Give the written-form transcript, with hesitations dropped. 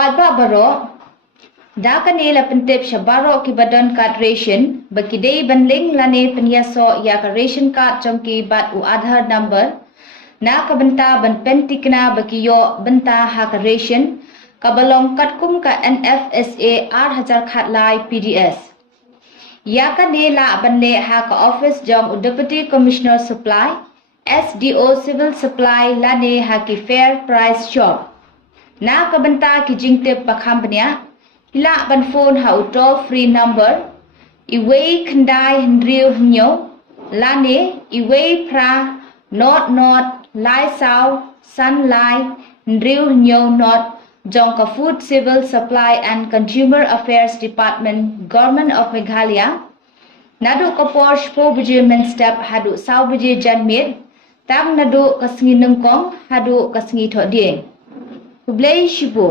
Padba baro Daka nila pentip siya baro ki badan card ration bagi day banling lane penyaso ya ka ration card jongki bat u Addhar number na ka benta ban pentikna bagi yo benta ha ka ration ka balong katkum ka NFSA 8000 khat lai PDS ya ka nila banle ha ka office jong u Deputy Commissioner Supply SDO Civil Supply lane ha ki fair price shop na ka benta ki jingtip pakhambnya Hila ban phone hau toll free number iway kendai hendriu hnyo lane iway pra not lai sao sun lai hendriu hnyo not jongka Food Civil Supply and Consumer Affairs Department Government of Meghalaya nadu kapor shpo buje men step hadu sao buje janmit tam nadu kasngi nungkong hadu kasngi thodie Hublay Shibu